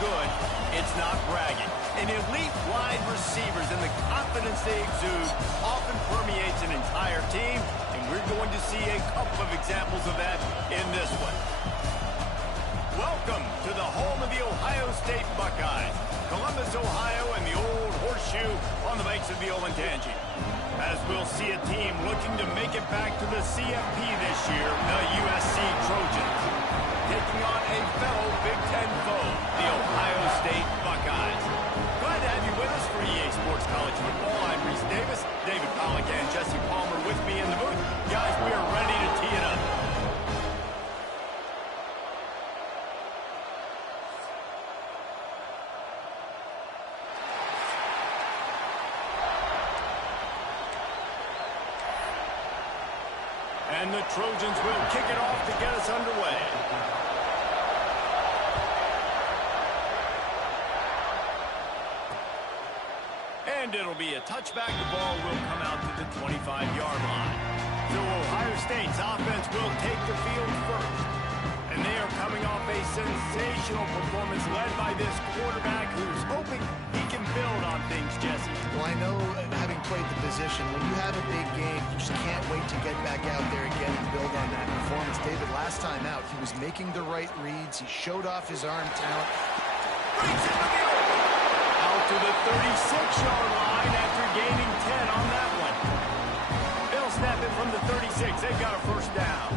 good, it's not bragging. And elite wide receivers and the confidence they exude often permeates an entire team, and we're going to see a couple of examples of that in this one. Welcome to the home of the Ohio State Buckeyes, Columbus, Ohio, and the old horseshoe on the banks of the Olentangy. As we'll see a team looking to make it back to the CFP this year, the USC Trojans, taking on a fellow Big Ten foe, the Ohio State Buckeyes. Glad to have you with us for EA Sports College Football. I'm Reese Davis, David Pollack, and Jesse Palmer with me in the booth. Guys, we are ready to tee it up. And the Trojans will kick it off to get us underway. And it'll be a touchback. The ball will come out to the 25-yard line. So Ohio State's offense will take the field first. And they are coming off a sensational performance led by this quarterback who's hoping he can build on things, Jesse. Well, I know, having played the position, when you have a big game, you just can't wait to get back out there again and build on that performance. David, last time out, he was making the right reads. He showed off his arm talent. Breaks into the open. Out to the 36-yard line after gaining 10 on that one. They'll snap it from the 36. They've got a first down.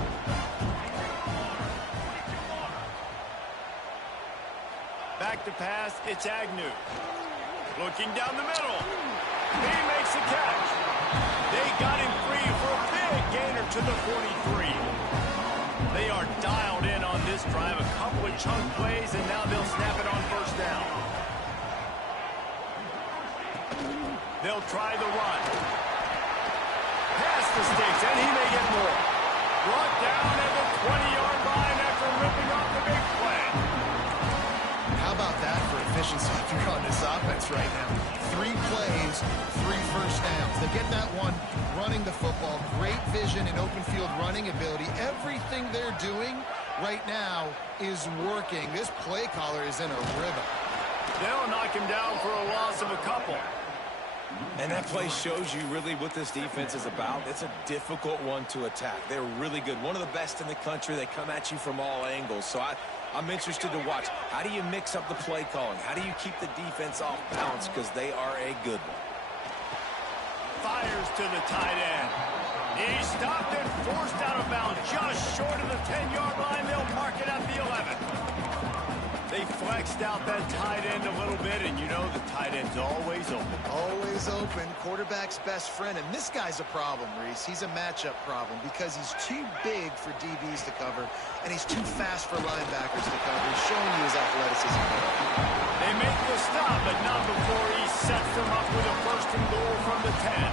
Back to pass, it's Agnew. Looking down the middle. He makes the catch. They got him free for a big gainer to the 43. They are dialed in on this drive. A couple of chunk plays, and now they'll snap it on first down. They'll try the run. Pass the sticks, and he may get more. Brought down at the 20-yard line after ripping off the big play. How about that for efficiency if you're on this offense right now? 3 plays, 3 first downs. They get that one running the football. Great vision and open field running ability. Everything they're doing right now is working. This play caller is in a rhythm. They'll knock him down for a loss of a couple. And that play shows you really what this defense is about. It's a difficult one to attack. They're really good. One of the best in the country. They come at you from all angles. So I'm interested to watch. How do you mix up the play calling? How do you keep the defense off balance? Because they are a good one. Fires to the tight end. He stopped and forced out of bounds just short of the 10-yard line. They'll mark it at the 11. They flexed out that tight end a little bit, and you know the tight end's always open. Always open. Quarterback's best friend. And this guy's a problem, Reese. He's a matchup problem because he's too big for DBs to cover, and he's too fast for linebackers to cover. He's showing you his athleticism. They make the stop, but not before he sets them up with a first and goal from the 10.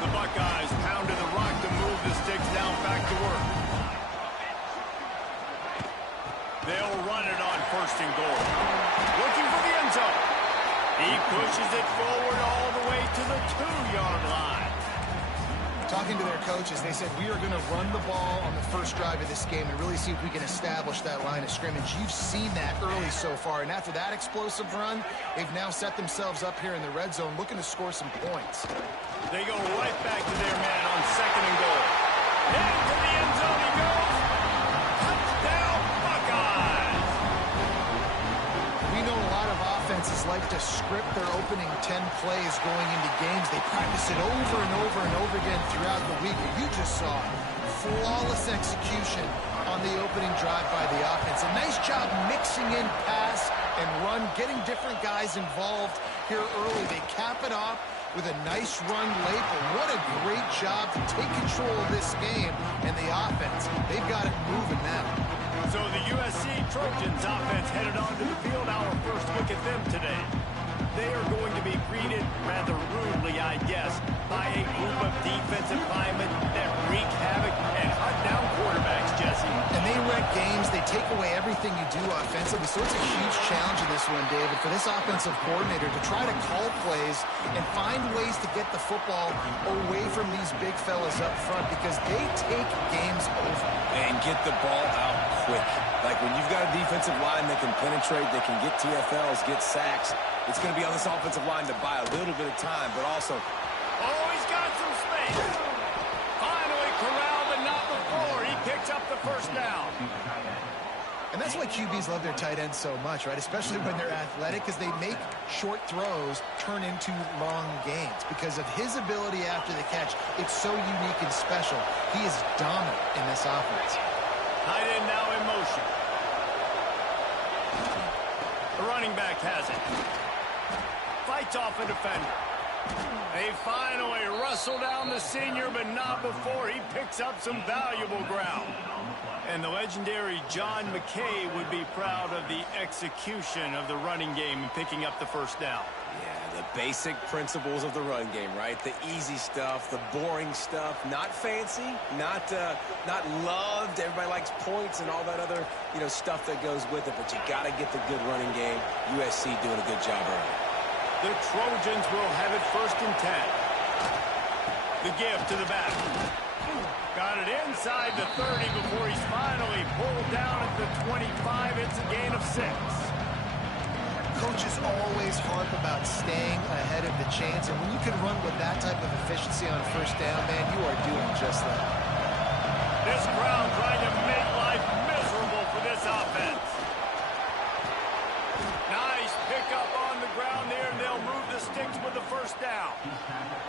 The Buckeyes pounded the rock to move the sticks down back to work. They'll run it on first and goal. Looking for the end zone. He pushes it forward all the way to the 2-yard line. Talking to their coaches, they said, we are going to run the ball on the first drive of this game and really see if we can establish that line of scrimmage. You've seen that early so far, and after that explosive run, they've now set themselves up here in the red zone looking to score some points. They go right back to their man on second and goal. Into the end zone he goes. Touchdown, Buckeyes! We know a lot of offenses like to script their opening 10 plays going into games. They practice it over and over and over again throughout the week. And you just saw flawless execution on the opening drive by the offense. A nice job mixing in pass and run, getting different guys involved here early. They cap it off with a nice run late, but what a great job to take control of this game. And the offense, they've got it moving now. So the USC Trojans offense headed onto the field. Our first look at them today. They are going to be greeted rather rudely, I guess, by a group of defensive linemen that wreak havoc and hunt down quarterbacks, Jesse. And they wreck games. They take away everything you do offensively. So it's a huge challenge in this one, David, for this offensive coordinator to try to call plays and find ways to get the football away from these big fellas up front because they take games over. And get the ball out quick. Like when you've got a defensive line that can penetrate, that can get TFLs, get sacks, it's going to be on this offensive line to buy a little bit of time, but also... Oh, he's got some space. Finally corralled, but not before. He picks up the first down. And that's why QBs love their tight ends so much, right? Especially when they're athletic, because they make short throws turn into long gains. Because of his ability after the catch, it's so unique and special. He is dominant in this offense. Tight end now in motion. The running back has it. Fights off a defender. They finally rustle down the senior, but not before he picks up some valuable ground. And the legendary John McKay would be proud of the execution of the running game and picking up the first down. Yeah, the basic principles of the run game, right? The easy stuff, the boring stuff, not fancy, not loved. Everybody likes points and all that other, stuff that goes with it, but you got to get the good running game. USC doing a good job early. The Trojans will have it 1st and 10. The give to the back. Got it inside the 30 before he's finally pulled down at the 25. It's a gain of 6. Coaches always harp about staying ahead of the chains, and when you can run with that type of efficiency on 1st down, man, you are doing just that. This crowd trying to make life miserable for this offense. Nice pickup on the ground there, and they'll move the sticks with the 1st down.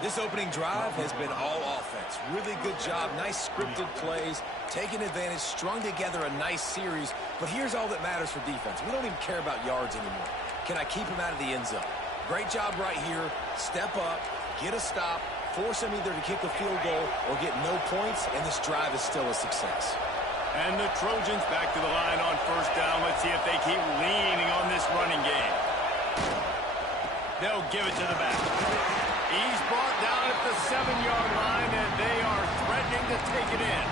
This opening drive has been all offense. Really good job. Nice scripted plays. Taking advantage, strung together a nice series. But here's all that matters for defense. We don't even care about yards anymore. Can I keep him out of the end zone? Great job right here. Step up, get a stop, force him either to kick a field goal or get no points, and this drive is still a success. And the Trojans back to the line on 1st down. Let's see if they keep leaning on this running game. They'll give it to the back. He's brought down at the 7-yard line, and they are threatening to take it in.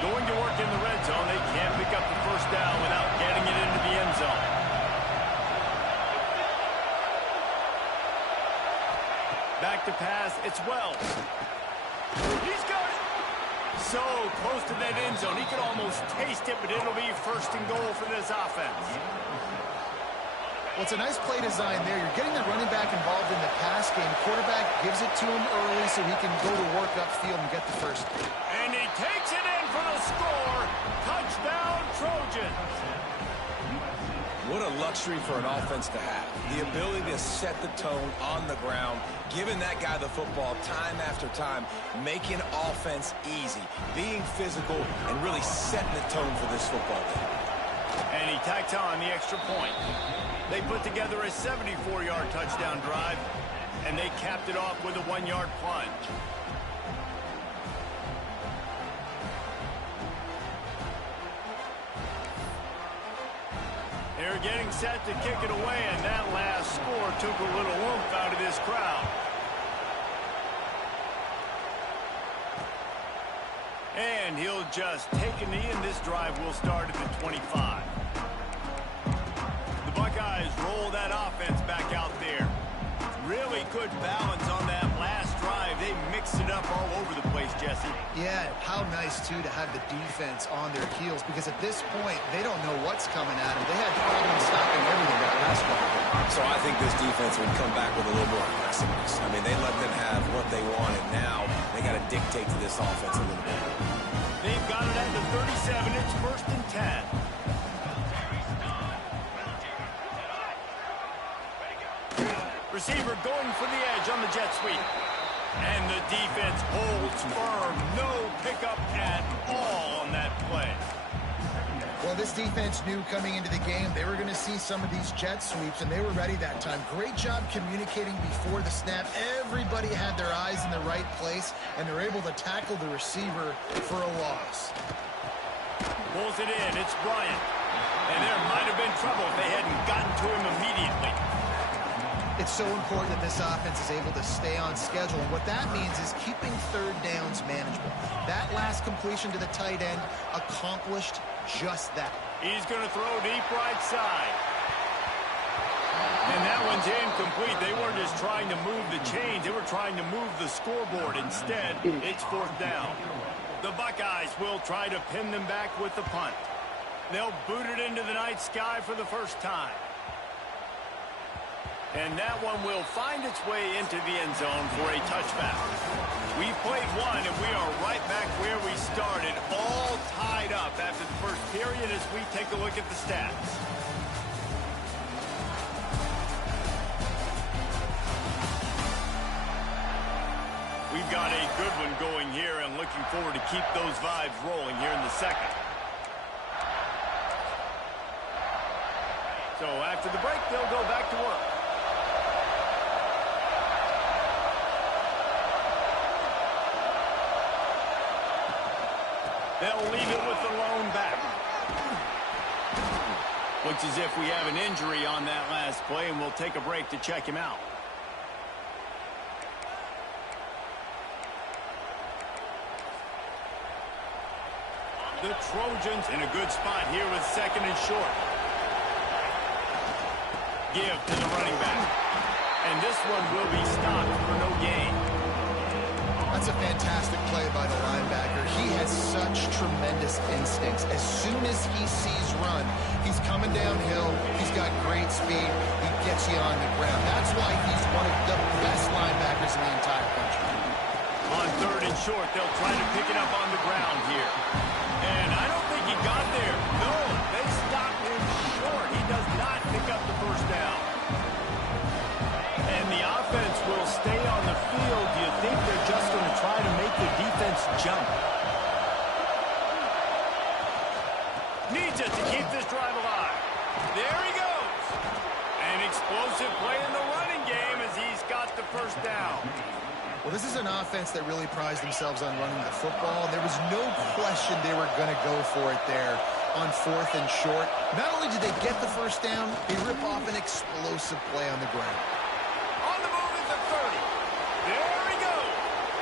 Going to work in the red zone. They can't pick up the 1st down without getting it into the end zone. Back to pass. It's Wells. He's got it. So close to that end zone. He could almost taste it, but it'll be 1st and goal for this offense. Well, it's a nice play design there. You're getting the running back involved in the pass game. Quarterback gives it to him early so he can go to work upfield and get the 1st. And he takes it in for the score. Touchdown, Trojans. What a luxury for an offense to have. The ability to set the tone on the ground, giving that guy the football time after time, making offense easy, being physical, and really setting the tone for this football game. And he tacks on the extra point. They put together a 74-yard touchdown drive, and they capped it off with a 1-yard plunge. They're getting set to kick it away, and that last score took a little oomph out of this crowd. And he'll just take a knee, and this drive will start at the 25. The Buckeyes roll that offense back out there. Really good balance on that last drive. They mixed it up all over the place, Jesse. Yeah, how nice, too, to have the defense on their heels, because at this point, they don't know what's coming at them. They had problems stopping everything that last one. So I think this defense would come back with a little more aggressiveness. I mean, they let them have what they wanted. Now they got to dictate to this offense a little bit. They've got it at the 37. It's 1st and 10. Receiver going for the edge on the jet sweep. And the defense holds firm. No pickup at all on that play. Well, this defense knew coming into the game they were going to see some of these jet sweeps, and they were ready that time. Great job communicating before the snap. Everybody had their eyes in the right place, and they're able to tackle the receiver for a loss. Pulls it in. It's Bryant. And there might have been trouble if they hadn't gotten to him immediately. It's so important that this offense is able to stay on schedule, and what that means is keeping 3rd downs manageable. That last completion to the tight end accomplished just that. He's going to throw deep right side. And that one's incomplete. They weren't just trying to move the chains. They were trying to move the scoreboard. Instead, it's fourth down. The Buckeyes will try to pin them back with the punt. They'll boot it into the night sky for the first time. And that one will find its way into the end zone for a touchback. We've played one, and we are right back where we started, all tied up after the first period as we take a look at the stats. We've got a good one going here and looking forward to keep those vibes rolling here in the second. So after the break, they'll go back to work. They'll leave it with the lone back. Looks as if we have an injury on that last play, and we'll take a break to check him out. The Trojans in a good spot here with second and short. Give to the running back. And this one will be stopped for no gain. That's a fantastic play by the linebacker. He has such tremendous instincts. As soon as he sees run, he's coming downhill. He's got great speed. He gets you on the ground. That's why he's one of the best linebackers in the entire country. On third and short, they'll try to pick it up on the ground here. And I don't think he got there. No, they stopped him short. He does not pick up the first down. And the offense will stay on the field. Do you think they're just going to try to make the defense jump? Needs it to keep this drive alive. There he goes. An explosive play in the running game as he's got the first down. Well, this is an offense that really prides themselves on running the football. There was no question they were going to go for it there on fourth and short. Not only did they get the first down, they rip off an explosive play on the ground. On the move at the 30. There he goes.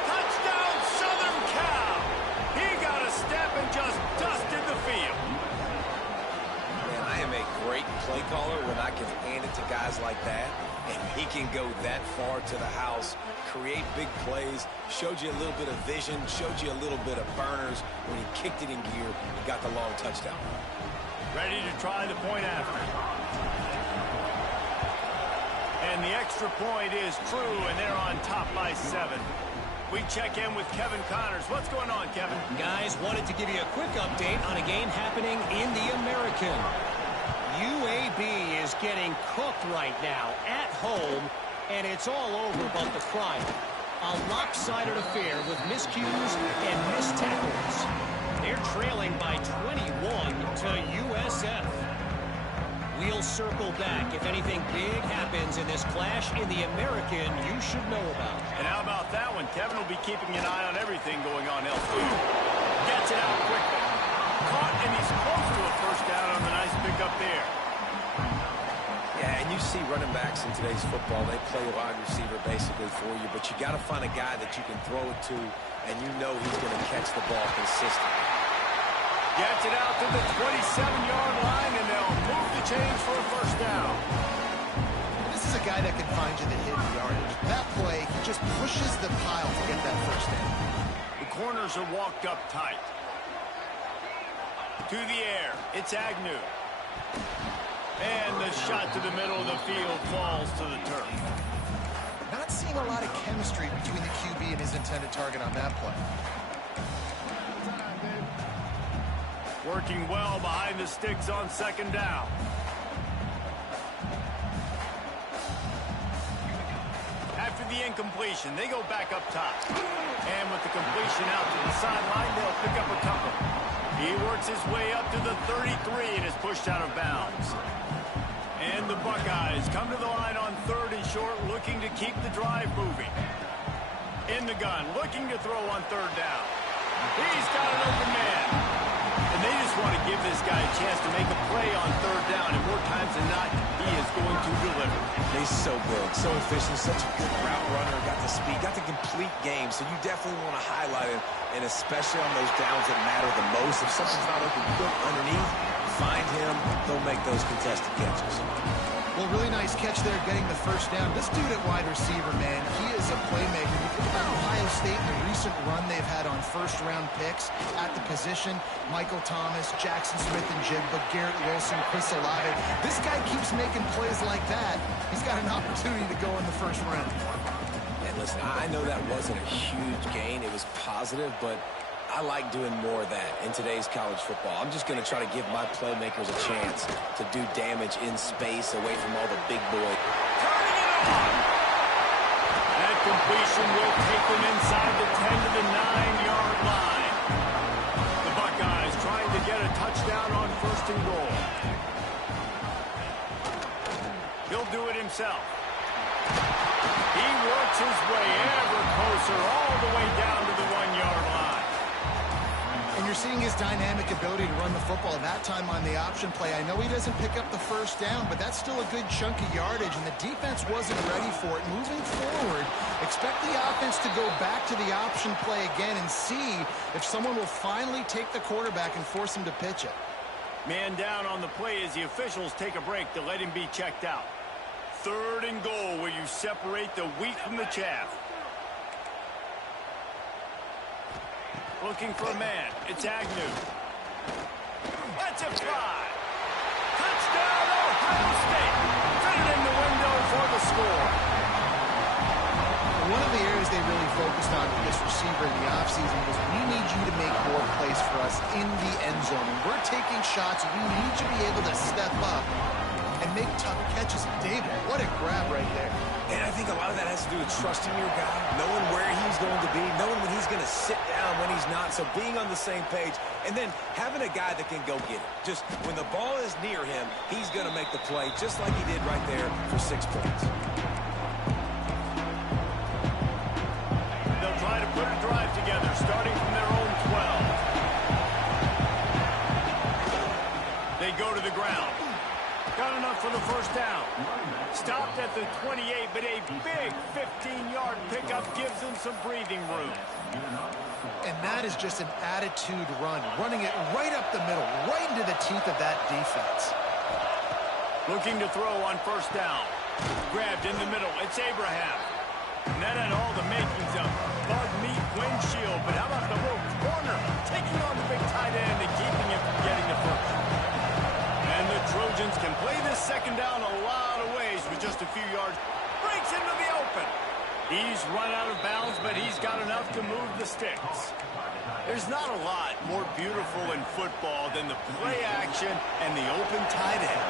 Touchdown, Southern Cal. He got a step and just dusted the field. Man, I am a great play caller when I can hand it to guys like that. And he can go that far to the house, create big plays, showed you a little bit of vision, showed you a little bit of burners. When he kicked it in gear, he got the long touchdown. Ready to try the point after. And the extra point is true, and they're on top by 7. We check in with Kevin Connors. What's going on, Kevin? Guys, wanted to give you a quick update on a game happening in the American. UAB is getting cooked right now at home, and it's all over but the crying. A lopsided affair with miscues and missed tackles. They're trailing by 21 to USF. We'll circle back. If anything big happens in this clash in the American, you should know about. And how about that one? Kevin will be keeping an eye on everything going on elsewhere. Gets it out quickly. Caught, and he's close to a first down on the nice pickup there. Yeah, and you see running backs in today's football, they play wide receiver basically for you, but you got to find a guy that you can throw it to, and you know he's going to catch the ball consistently. Gets it out to the 27-yard line, and they'll move the chains for a first down. This is a guy that can find you the hidden yardage. That play, he just pushes the pile to get that first down. The corners are walked up tight. To the air, it's Agnew. And the shot to the middle of the field falls to the turf. Not seeing a lot of chemistry between the QB and his intended target on that play. Working well behind the sticks on second down. After the incompletion, they go back up top. And with the completion out to the sideline, they'll pick up a couple. He works his way up to the 33 and is pushed out of bounds. And the Buckeyes come to the line on third and short, looking to keep the drive moving. In the gun, looking to throw on third down. He's got an open man. And they just want to give this guy a chance to make a play on third down. And more times than not, he is going to deliver. He's so good, so efficient, such a good route runner, got the speed, got the complete game. So you definitely want to highlight him, and especially on those downs that matter the most. If something's not open, look underneath, find him, they'll make those contested catches. Well, really nice catch there, getting the first down. This dude at wide receiver, man, he is a playmaker. You think about Ohio State and the recent run they've had on first-round picks at the position. Michael Thomas, Jackson Smith-Njigba, Garrett Wilson, Chris Olave. This guy keeps making plays like that. He's got an opportunity to go in the first round. And listen, I know that wasn't a huge gain. It was positive, but I like doing more of that in today's college football. I'm just going to try to give my playmakers a chance to do damage in space away from all the big boys. Turning it on. That completion will take them inside the 10 to the 9-yard line. The Buckeyes trying to get a touchdown on first and goal. He'll do it himself. He works his way ever closer all the way down to the 1-yard line. And you're seeing his dynamic ability to run the football, that time on the option play. I know he doesn't pick up the first down, but that's still a good chunk of yardage, and the defense wasn't ready for it. Moving forward, expect the offense to go back to the option play again and see if someone will finally take the quarterback and force him to pitch it. Man down on the play as the officials take a break to let him be checked out. 3rd and goal, where you separate the wheat from the chaff. Looking for a man. It's Agnew. That's a fly. Touchdown, Ohio State. Put it in the window for the score. One of the areas they really focused on with this receiver in the offseason was, we need you to make more plays for us in the end zone. When we're taking shots, we need you to be able to step up and make tough catches. David, what a grab right there. And I think a lot of that has to do with trusting your guy, knowing where he's going to be, knowing when he's going to sit down, when he's not, so being on the same page, and then having a guy that can go get it. Just when the ball is near him, he's going to make the play, just like he did right there for 6 points. They'll try to put a drive together, starting from their own 12. They go to the ground. Got enough for the first down. Stopped at the 28, but a big 15-yard pickup gives them some breathing room. And that is just an attitude run, running it right up the middle, right into the teeth of that defense. Looking to throw on first down. Grabbed in the middle. It's Abraham. And that had all the makings of bug meat windshield. But how about the little corner taking on the big tight end and keeping him from getting the first? And the Trojans can play this second down a lot of ways with just a few yards. Breaks into the open. He's run out of bounds, but he's got enough to move the sticks. There's not a lot more beautiful in football than the play action and the open tight end.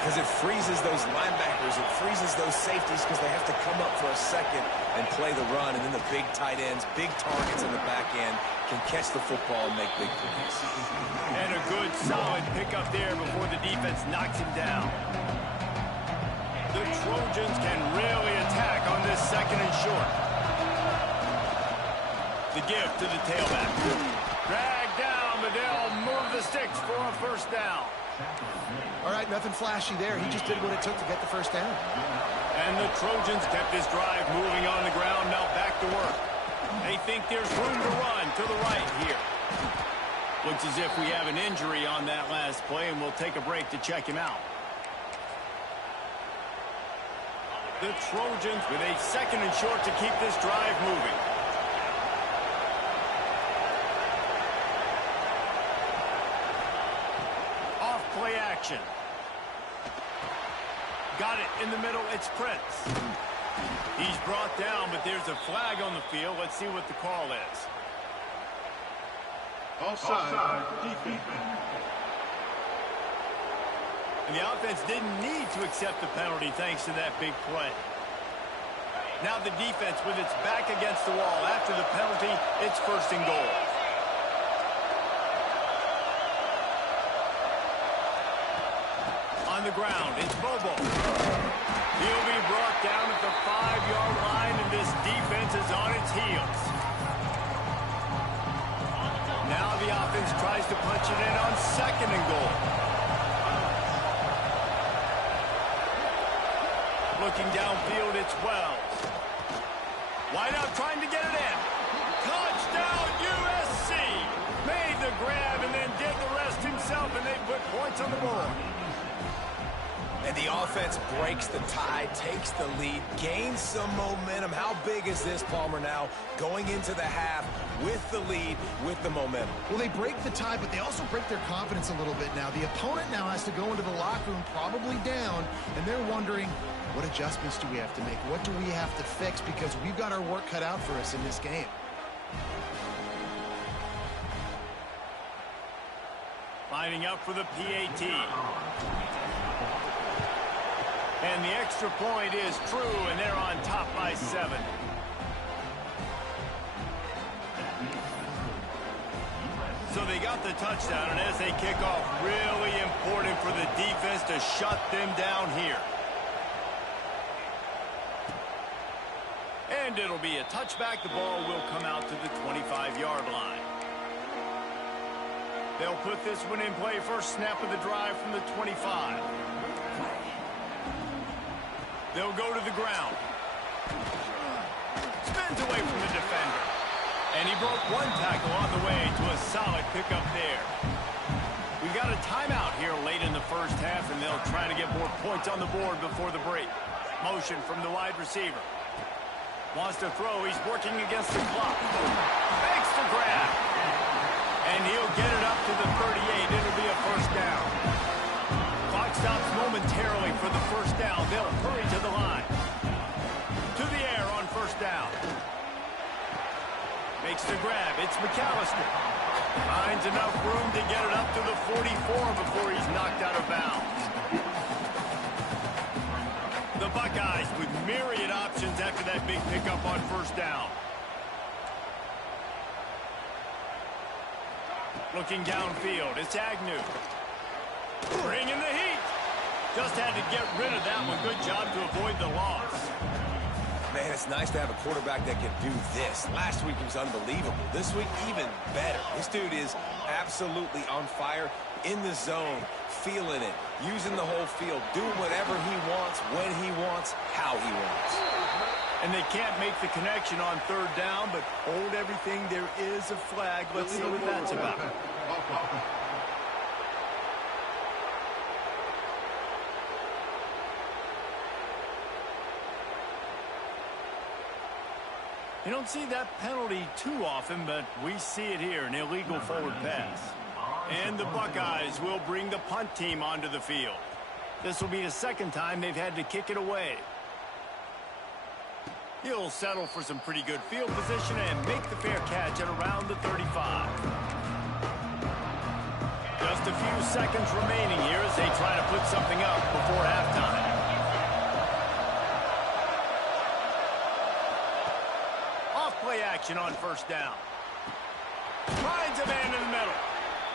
Because it freezes those linebackers, it freezes those safeties because they have to come up for a second and play the run, and then the big tight ends, big targets in the back end can catch the football and make big plays. And a good, solid pickup there before the defense knocks him down. The Trojans can really attack on this second and short. The give to the tailback. Drag down, but they'll move the sticks for a first down. All right, nothing flashy there. He just did what it took to get the first down. And the Trojans kept this drive moving on the ground, now back to work. They think there's room to run to the right here. Looks as if we have an injury on that last play, and we'll take a break to check him out. The Trojans with a second and short to keep this drive moving. Off play action. Got it in the middle. It's Prince. He's brought down, but there's a flag on the field. Let's see what the call is. Offside. Defense. And the offense didn't need to accept the penalty thanks to that big play. Now the defense with its back against the wall. After the penalty, it's first and goal. On the ground, it's Bobo. He'll be brought down at the 5-yard line, and this defense is on its heels. Now the offense tries to punch it in on second and goal. Looking downfield, it's Wells. Wide out trying to get it in. Touchdown, USC! Made the grab and then did the rest himself, and they put points on the board. And the offense breaks the tie, takes the lead, gains some momentum. How big is this, Palmer, now going into the half with the lead, with the momentum? Well, they break the tie, but they also break their confidence a little bit now. The opponent now has to go into the locker room probably down, and they're wondering, what adjustments do we have to make? What do we have to fix? Because we've got our work cut out for us in this game. Lining up for the PAT. And the extra point is true, and they're on top by 7. So they got the touchdown, and as they kick off, really important for the defense to shut them down here. And it'll be a touchback. The ball will come out to the 25-yard line. They'll put this one in play. First snap of the drive from the 25. They'll go to the ground. Spins away from the defender. And he broke one tackle on the way to a solid pickup there. We got a timeout here late in the first half, and they'll try to get more points on the board before the break. Motion from the wide receiver. Wants to throw. He's working against the clock. Makes the grab. And he'll get it up to the 38. It'll be a first down. Clock stops momentarily for the first down. They'll hurry to the line. To the air on first down. Makes the grab. It's McAllister. Finds enough room to get it up to the 44 before he's knocked out of bounds. The Buckeyes with myriad options after that big pickup on first down. Looking downfield, it's Agnew. Bringing the heat. Just had to get rid of that one. Good job to avoid the loss. Man, it's nice to have a quarterback that can do this. Last week he was unbelievable. This week, even better. This dude is absolutely on fire, in the zone, feeling it, using the whole field, doing whatever he wants, when he wants, how he wants. And they can't make the connection on third down, but hold everything. There is a flag. Let's see what that's about. You don't see that penalty too often, but we see it here, an illegal forward pass. And the Buckeyes will bring the punt team onto the field. This will be the second time they've had to kick it away. He'll settle for some pretty good field position and make the fair catch at around the 35. Just a few seconds remaining here as they try to put something up before halftime. Off-play action on first down. Finds a man in the middle.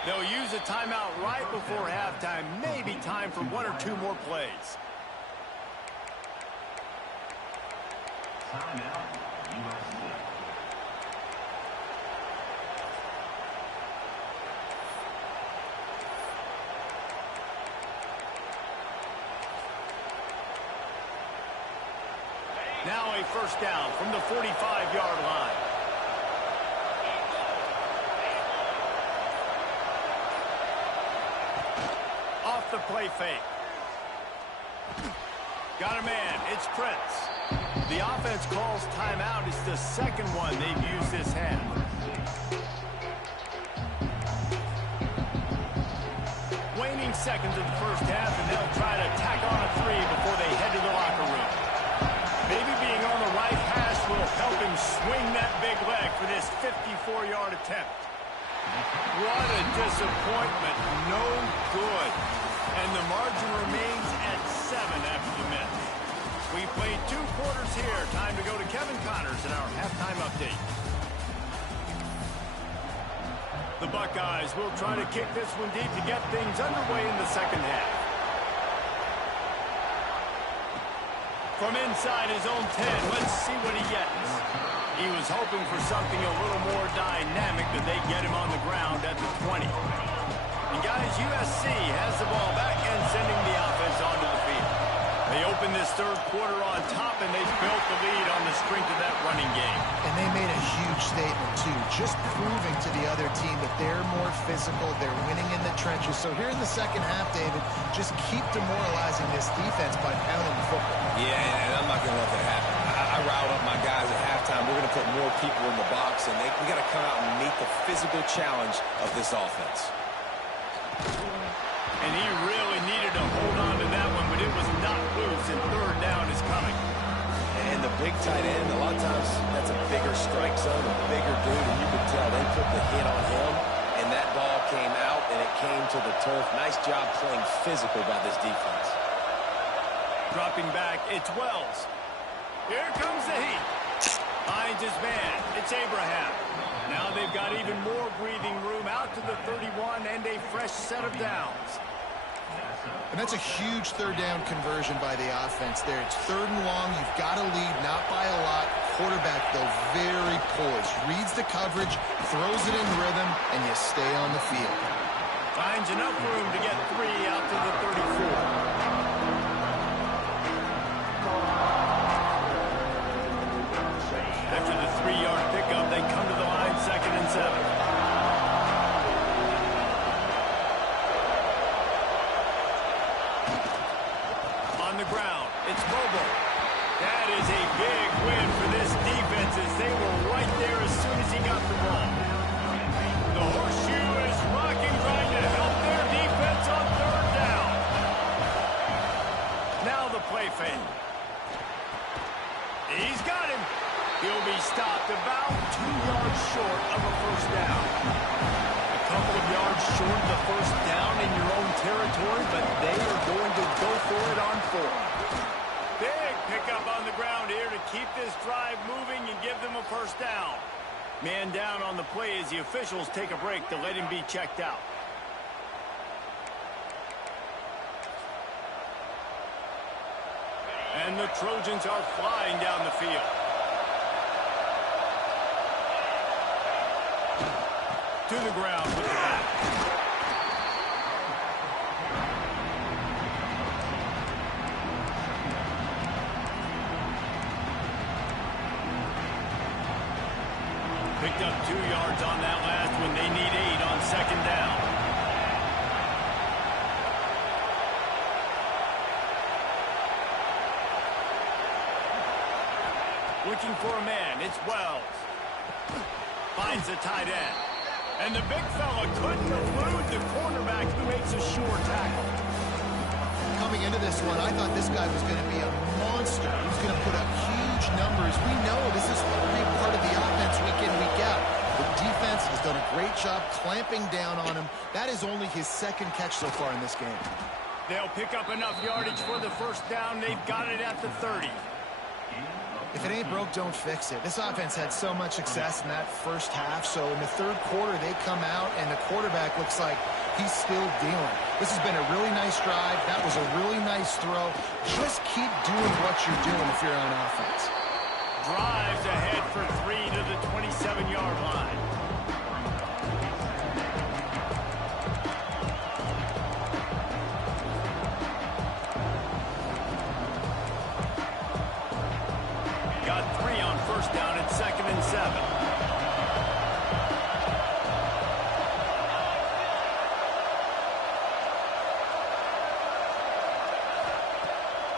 They'll use a timeout right before halftime. Maybe time for one or two more plays. Now a first down from the 45-yard line. Off the play fake. Got a man. It's Prince. The offense calls timeout. It's the second one they've used this half. Waning seconds of the first half, and they'll try to tack on a 3 before they head to the locker room. Maybe being on the right hash will help him swing that big leg for this 54-yard attempt. What a disappointment. No good. And the margin remains at 7 after the miss. We played 2 quarters here. Time to go to Kevin Connors in our halftime update. The Buckeyes will try to kick this one deep to get things underway in the second half. From inside his own 10, let's see what he gets. He was hoping for something a little more dynamic, but they get him on the ground at the 20. And guys, USC has the ball back and sending the offense onto the field. They open this third quarter on top, and they've built the lead on the strength of that running game. And they made a huge statement, too, just proving to the other team that they're more physical, they're winning in the trenches. So here in the second half, David, just keep demoralizing this defense by pounding the football. Yeah, and I'm not going to let that happen. I riled up my guys at halftime. We're going to put more people in the box, and we got to come out and meet the physical challenge of this offense. And he really needed to hold on to that one, but it was not loose, and third down is coming. And the big tight end, a lot of times that's a bigger strike zone, a bigger dude, and you could tell they put the hit on him, and that ball came out, and it came to the turf. Nice job playing physical by this defense. Dropping back, it's Wells. Here comes the heat. Finds his man. It's Abraham. Now they've got even more breathing room out to the 31 and a fresh set of downs. And that's a huge third down conversion by the offense there. It's third and long. You've got to lead, not by a lot. Quarterback, though, very poised. Reads the coverage, throws it in rhythm, and you stay on the field. Finds enough room to get 3 out to the 34. After the 3-yard pickup, they come to the line, 2nd and 7. On the ground, it's Bobo. That is a big win for this defense as they were right there as soon as he got the ball. The horseshoe is rocking, trying to help their defense on third down. Now the play fake. He's got him. He'll be stopped about 2 yards short of a first down. A couple of yards short of the first down in your own territory, but they are going to go for it on 4. Big pickup on the ground here to keep this drive moving and give them a first down. Man down on the play as the officials take a break to let him be checked out. And the Trojans are flying down the field. To the ground with the back. Picked up 2 yards on that last one. They need 8 on 2nd down. Looking for a man. It's Wells. Finds the tight end. And the big fella couldn't elude the cornerback who makes a sure tackle. Coming into this one, I thought this guy was going to be a monster. He was going to put up huge numbers. We know this is a big part of the offense week in, week out. The defense has done a great job clamping down on him. That is only his 2nd catch so far in this game. They'll pick up enough yardage for the first down. They've got it at the 30. If it ain't broke, don't fix it. This offense had so much success in that first half, so in the third quarter, they come out, and the quarterback looks like he's still dealing. This has been a really nice drive. That was a really nice throw. Just keep doing what you're doing if you're on offense. Drives ahead for 3 to the 27-yard line. Got 3 on first down at 2nd and 7.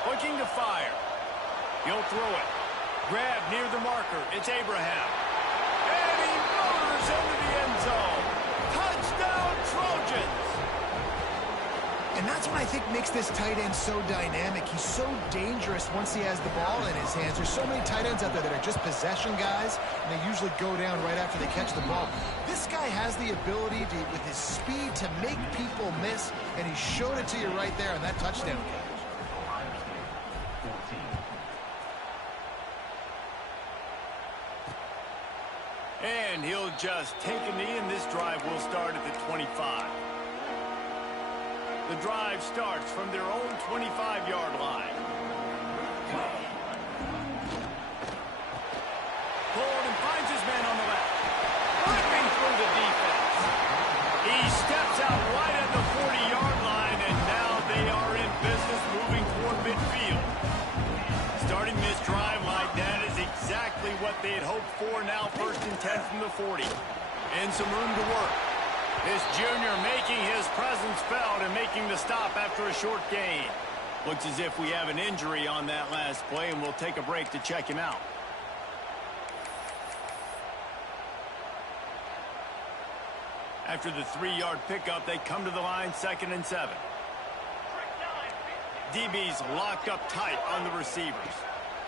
Looking to fire. He'll throw it. Grab near the marker. It's Abraham. And he motors into the end zone. Touchdown, Trojans! And that's what I think makes this tight end so dynamic. He's so dangerous once he has the ball in his hands. There's so many tight ends out there that are just possession guys, and they usually go down right after they catch the ball. This guy has the ability to, with his speed, to make people miss, and he showed it to you right there on that touchdown catch. And he'll just take a knee, and this drive will start at the 25. The drive starts from their own 25-yard line. Pulled and finds his man on the left. Ripping through the defense. He steps out right at the 40-yard line, and now they are in business moving toward midfield. Starting this drive like that is exactly what they had hoped for. Now 1st and 10 from the 40. And some room to work. This junior making his presence felt and making the stop after a short gain. Looks as if we have an injury on that last play, and we'll take a break to check him out. After the 3-yard pickup, they come to the line, 2nd and 7. DB's locked up tight on the receivers.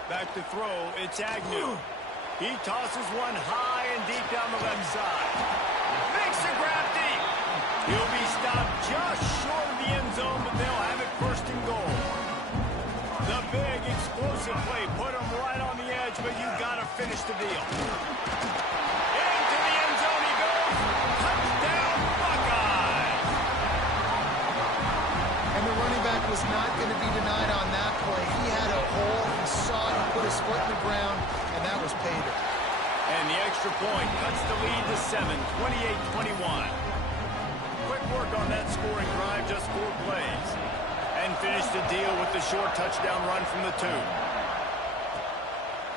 Back to throw, it's Agnew. He tosses one high and deep down the left side. Makes a grab deep. He'll be stopped just short of the end zone, but they'll have it 1st and goal. The big explosive play put him right on the edge, but you got to finish the deal. Into the end zone he goes. Touchdown, Buckeyes! And the running back was not going to be denied on that play. He had a hole, he saw it, he put his foot in the ground, and that was pay dirt. And the extra point cuts the lead to 7, 28-21. Quick work on that scoring drive, just 4 plays. And finished the deal with the short touchdown run from the 2.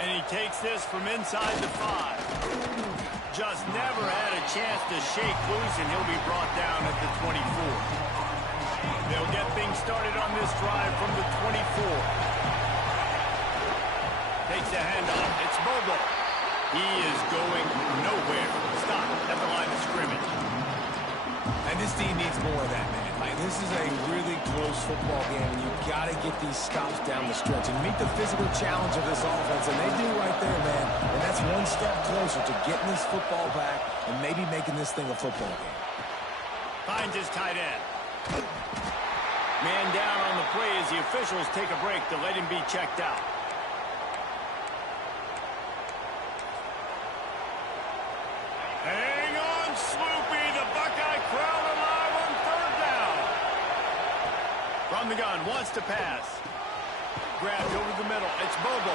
And he takes this from inside the 5. Just never had a chance to shake loose, and he'll be brought down at the 24. They'll get things started on this drive from the 24. Takes a handoff. It's Bogle. He is going nowhere. Stop at the line of scrimmage. And this team needs more of that, man. Like, this is a really close football game, and you've got to get these stops down the stretch and meet the physical challenge of this offense, and they do right there, man. And that's one step closer to getting this football back and maybe making this thing a football game. Finds his tight end. Man down on the play as the officials take a break to let him be checked out. Hang on, Sloopy. The Buckeye crowd alive on 3rd down. From the gun, wants to pass. Grabbed over the middle. It's Bobo.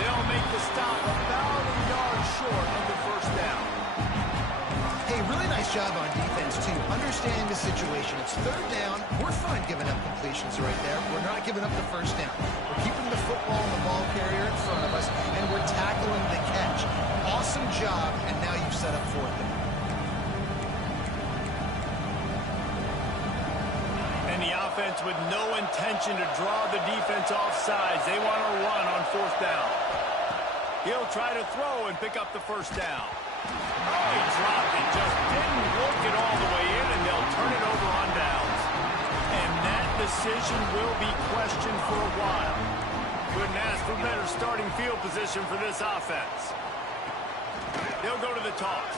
They'll make the stop about a yard short of the 1st down. Hey, really nice job on defense, too. Understanding the situation. It's 3rd down. We're fine giving up completions right there. We're not giving up the 1st down. We're keeping the football and the ball carrier in front of us, and we're tackling the catch. Awesome job, and now you've set up 4th down. And the offense with no intention to draw the defense off sides. They want to run on 4th down. He'll try to throw and pick up the 1st down. Oh, he dropped it. Just didn't work it all the way in, and they'll turn it over on downs. And that decision will be questioned for a while. Couldn't ask for better starting field position for this offense. They'll go to the toss.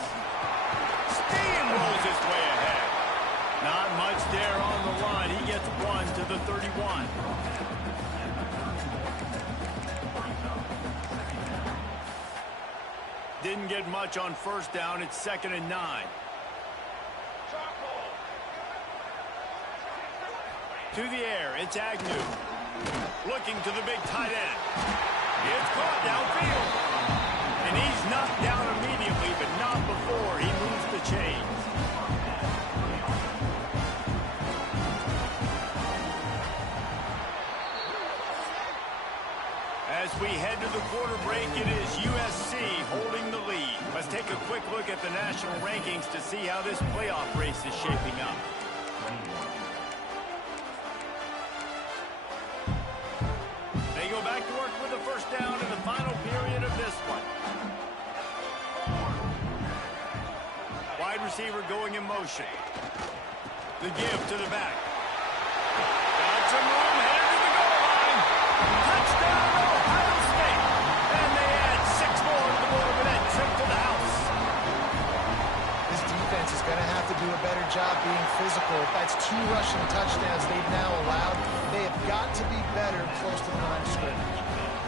Steamrolls his way ahead. Not much there on the line. He gets 1 to the 31. Didn't get much on 1st down. It's 2nd and 9. To the air, it's Agnew. Looking to the big tight end. It's caught downfield. And he's knocked down immediately, but not before he moves the chains. As we head to the quarter break, it is USC holding the lead. Let's take a quick look at the national rankings to see how this playoff race is shaping up. They go back to work with the 1st down in the final period of this one. Wide receiver going in motion. The give to the back. Got some room, headed to the goal line. Touchdown, Ohio State. And they add 6 more to the board with that trip to the house. This defense is going to have to do a better job being physical. That's 2 rushing touchdowns they've now allowed. They have got to be better close to the line of scrimmage.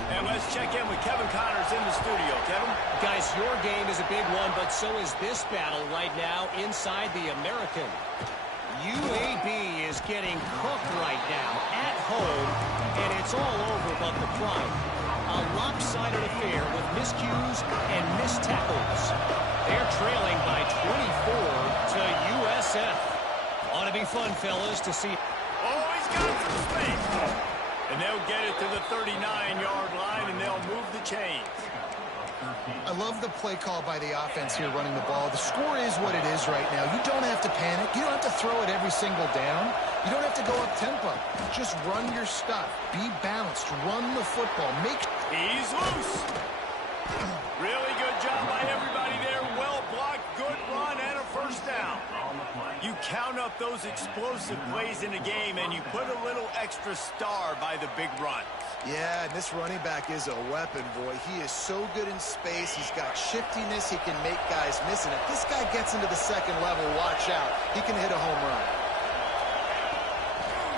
And let's check in with Kevin Connors in the studio. Kevin? Guys, your game is a big one, but so is this battle right now inside the American. UAB is getting cooked right now at home, and it's all over but the prime. A lopsided affair with miscues and missed tackles. They're trailing by 24 to USF. Ought to be fun, fellas, to see. Oh, he's got some space. And they'll get it to the 39-yard line, and they'll move the chains. I love the play call by the offense here running the ball. The score is what it is right now. You don't have to panic. You don't have to throw it every single down. You don't have to go up tempo. Just run your stuff. Be balanced. Run the football. He's loose. Really good job by everybody there. Well blocked, good run, and a first down. You count up those explosive plays in a game, and you put a little extra star by the big run. Yeah, and this running back is a weapon, boy. He is so good in space. He's got shiftiness. He can make guys miss. And if this guy gets into the second level, watch out. He can hit a home run.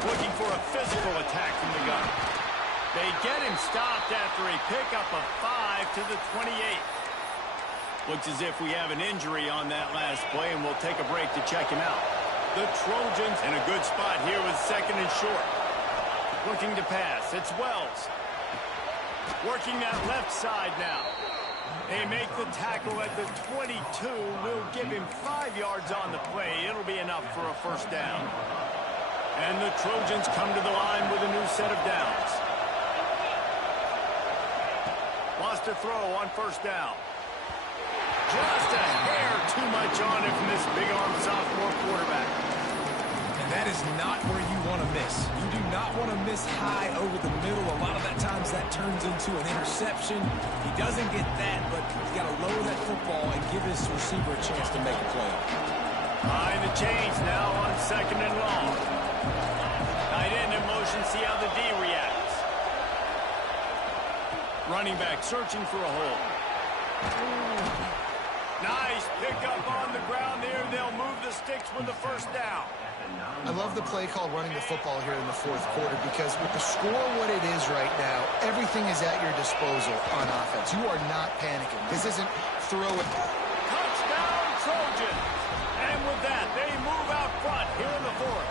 Looking for a physical attack from the gun. They get him stopped after a pickup of 5 to the 28. Looks as if we have an injury on that last play, and we'll take a break to check him out. The Trojans in a good spot here with second and short. Looking to pass. It's Wells. Working that left side now. They make the tackle at the 22. We'll give him 5 yards on the play. It'll be enough for a first down. And the Trojans come to the line with a new set of downs. Lost a throw on first down. Just a hair too much on it from this big-arm sophomore quarterback. And that is not where you want to miss. You do not want to miss high over the middle. A lot of that times that turns into an interception. He doesn't get that, but he's got to lower that football and give his receiver a chance to make a play. Behind the chains now on second and long. Tight end in motion, see how the D reacts. Running back searching for a hole. Nice pickup on the ground there. They'll move the sticks with the first down. I love the play call running the football here in the fourth quarter because with the score what it is right now, everything is at your disposal on offense. You are not panicking. This isn't throw it. Touchdown, Trojans. And with that, they move out front here in the fourth.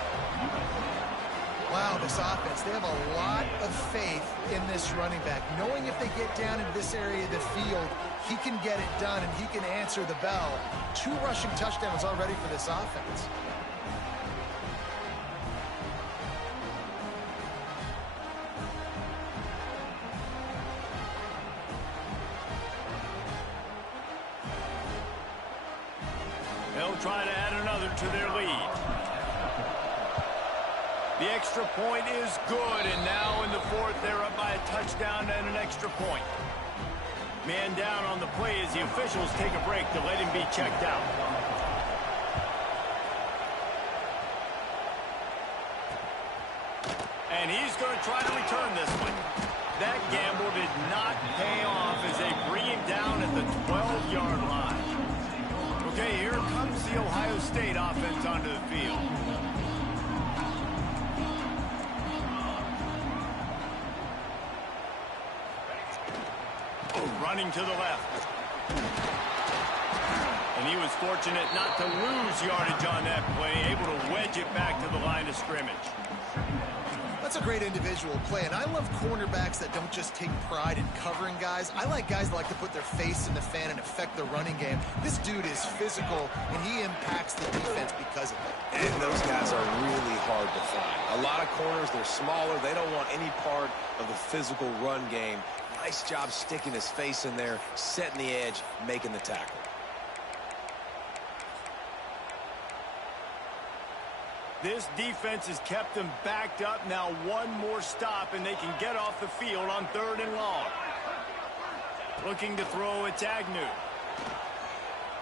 Wow, this offense, they have a lot of faith in this running back, knowing if they get down into this area of the field, he can get it done and he can answer the bell. 2 rushing touchdowns already for this offense. They'll try to add another to their lead. The extra point is good, and now in the fourth, they're up by a touchdown and an extra point. Man down on the play as the officials take a break to let him be checked out. And he's going to try to return this one. That gamble did not pay off as they bring him down at the 12-yard line. Okay, here comes the Ohio State offense onto the field. Running to the left. And he was fortunate not to lose yardage on that play, able to wedge it back to the line of scrimmage. That's a great individual play, and I love cornerbacks that don't just take pride in covering guys. I like guys that like to put their face in the fan and affect the running game. This dude is physical, and he impacts the defense because of it. And those guys are really hard to find. A lot of corners, they're smaller. They don't want any part of the physical run game. Nice job sticking his face in there, setting the edge, making the tackle. This defense has kept them backed up. Now one more stop, and they can get off the field on 3rd and long. Looking to throw, it's Agnew.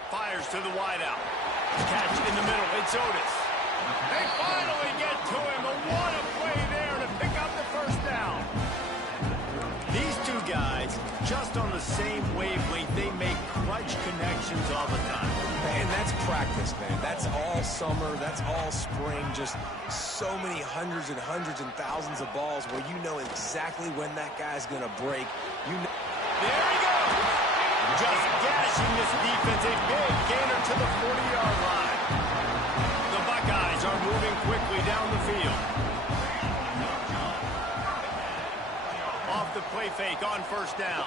Fires to the wideout. Catch in the middle, it's Otis. They finally get to him. What a play there to pick up the first down. These two guys, just on the same wavelength, they make clutch connections all the time. And that's practice, man. That's all summer. That's all spring. Just so many hundreds and hundreds and thousands of balls where you know exactly when that guy's going to break. You know. There he goes. Just gashing this defense. A big gainer to the 40-yard line. The Buckeyes are moving quickly down the field. Off the play fake on first down.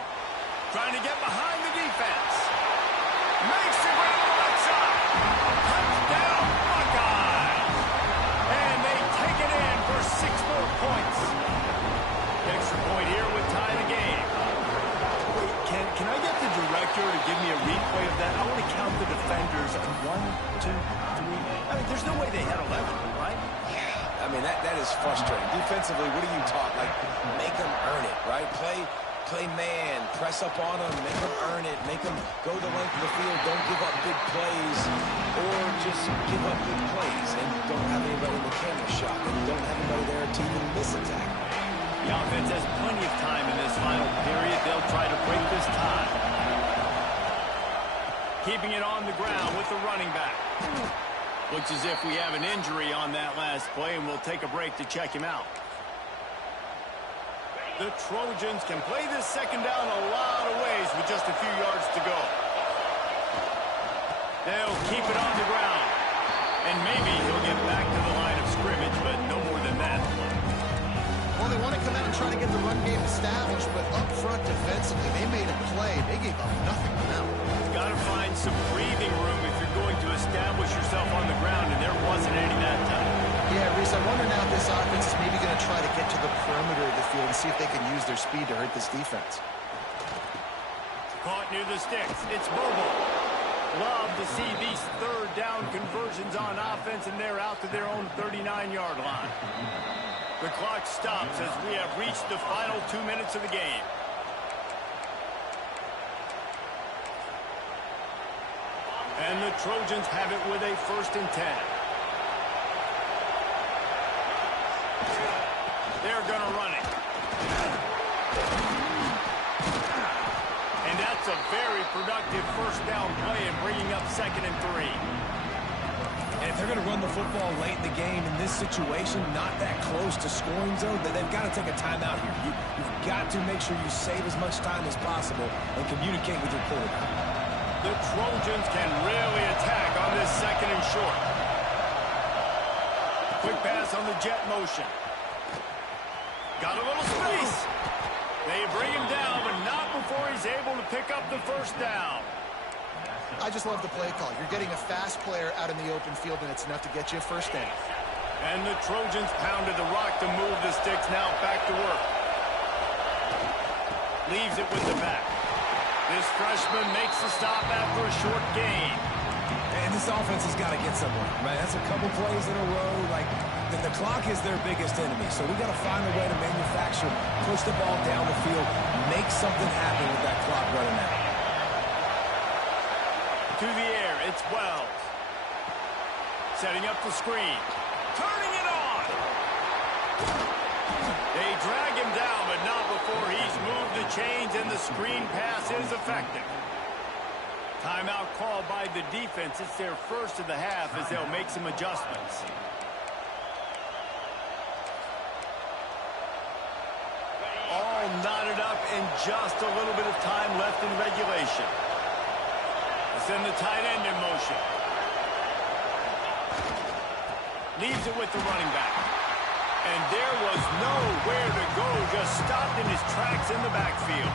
Trying to get behind the defense. Makes the grab on the right side. Touchdown, Buckeyes. And they take it in for 6 more points. Extra point here would tie the game. Wait, can I get the director to give me a replay of that? I want to count the defenders. 1, 2, 3. I mean, there's no way they had 11, right? Yeah, I mean, that is frustrating. Defensively, what are you taught? Like, make them earn it, right? Play man, press up on them, make them earn it, make them go the length of the field, don't give up big plays, or just give up big plays and don't have anybody in the camera shot and don't have anybody there to even miss a tackle. The offense has plenty of time in this final period. They'll try to break this tie. Keeping it on the ground with the running back. Looks as if we have an injury on that last play, and we'll take a break to check him out. The Trojans can play this second down a lot of ways with just a few yards to go. They'll keep it on the ground. And maybe he'll get back to the line of scrimmage, but no more than that. Well, they want to come out and try to get the run game established, but up front defensively, they made a play. They gave up nothing on that one. You've got to find some breathing room if you're going to establish yourself on the ground, and there wasn't any that time. Yeah, Reese, I wonder now if this offense is maybe going to try to get to the perimeter of the field and see if they can use their speed to hurt this defense. Caught near the sticks. It's Bobo. Love to see these third down conversions on offense, and they're out to their own 39-yard line. The clock stops as we have reached the final 2 minutes of the game. And the Trojans have it with a 1st and 10. They're going to run it. And that's a very productive 1st down play and bringing up 2nd and 3. And if they're going to run the football late in the game in this situation, not that close to scoring zone, then they've got to take a timeout here. You've got to make sure you save as much time as possible and communicate with your quarterback. The Trojans can really attack on this 2nd and short. Quick pass on the jet motion. Got a little space. They bring him down, but not before he's able to pick up the 1st down. I just love the play call. You're getting a fast player out in the open field, and it's enough to get you a 1st down. And the Trojans pounded the rock to move the sticks. Now back to work. Leaves it with the back. This freshman makes the stop after a short gain. And this offense has got to get somewhere, right? That's a couple plays in a row. Like, the clock is their biggest enemy, so we got to find a way to manufacture, push the ball down the field, make something happen with that clock running out. To the air, it's Wells. Setting up the screen. Turning it on! They drag him down, but not before he's moved the chains, and the screen pass is effective. Timeout called by the defense. It's their 1st of the half as they'll make some adjustments. All knotted up and just a little bit of time left in regulation. Send the tight end in motion. Leaves it with the running back. And there was nowhere to go, just stopped in his tracks in the backfield.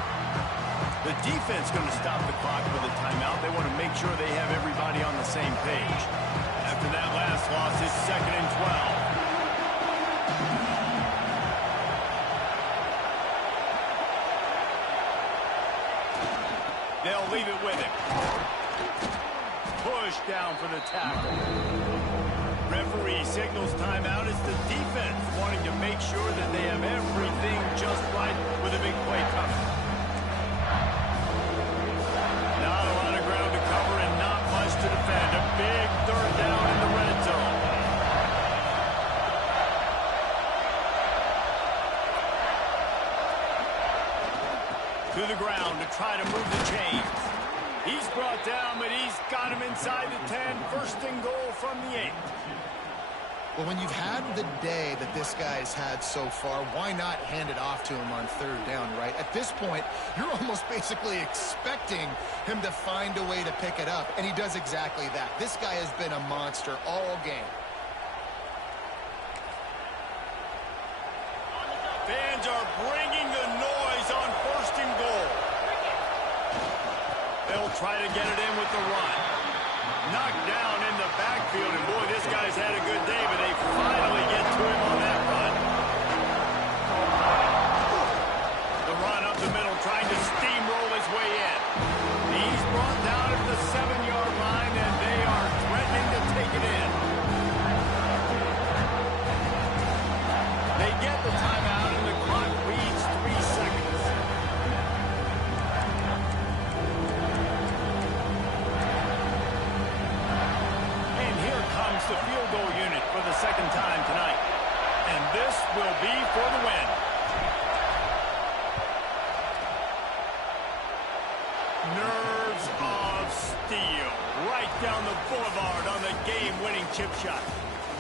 The defense going to stop the clock with a timeout. They want to make sure they have everybody on the same page. After that last loss, it's 2nd and 12. They'll leave it with him. Push down for the tackle. Referee signals timeout. It's the defense wanting to make sure that they have everything just right with a big play coming. Not a lot of ground to cover and not much to defend. A big 3rd down in the red zone. To the ground to try to move the chains. He's brought down, but he's got him inside the 10. 1st and goal from the 8. Well, when you've had the day that this guy's had so far, why not hand it off to him on 3rd down, right? At this point, you're almost basically expecting him to find a way to pick it up, and he does exactly that. This guy has been a monster all game. Fans are bringing the noise on 1st and goal. They'll try to get it in with the run. Knocked down in the backfield, and boy, this guy's had a good day, but they finally get to him on that run. The run up the middle, trying to steamroll his way in. second time tonight. And this will be for the win. Nerves of steel. Right down the boulevard on the game-winning chip shot.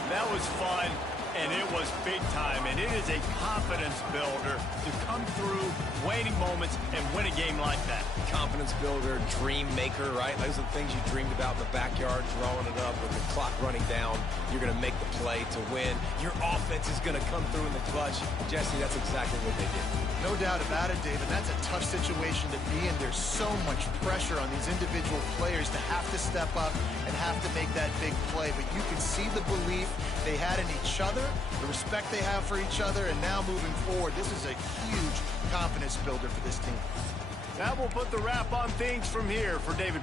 That was fun, and it was big time. And it is a confidence builder to come through waning moments and win a game like that. Confidence builder, dream maker, right? Those are the things you dreamed about in the backyard, drawing it up with the clock running down. You're going to make the play to win. Your offense is going to come through in the clutch. Jesse, that's exactly what they did. No doubt about it, David. That's a tough situation to be in. There's so much pressure on these individual players to have to step up and have to make that big play. But you can see the belief they had in each other, the respect they have for each other, and now moving forward, this is a huge confidence builder for this team. That will put the wrap on things from here for David.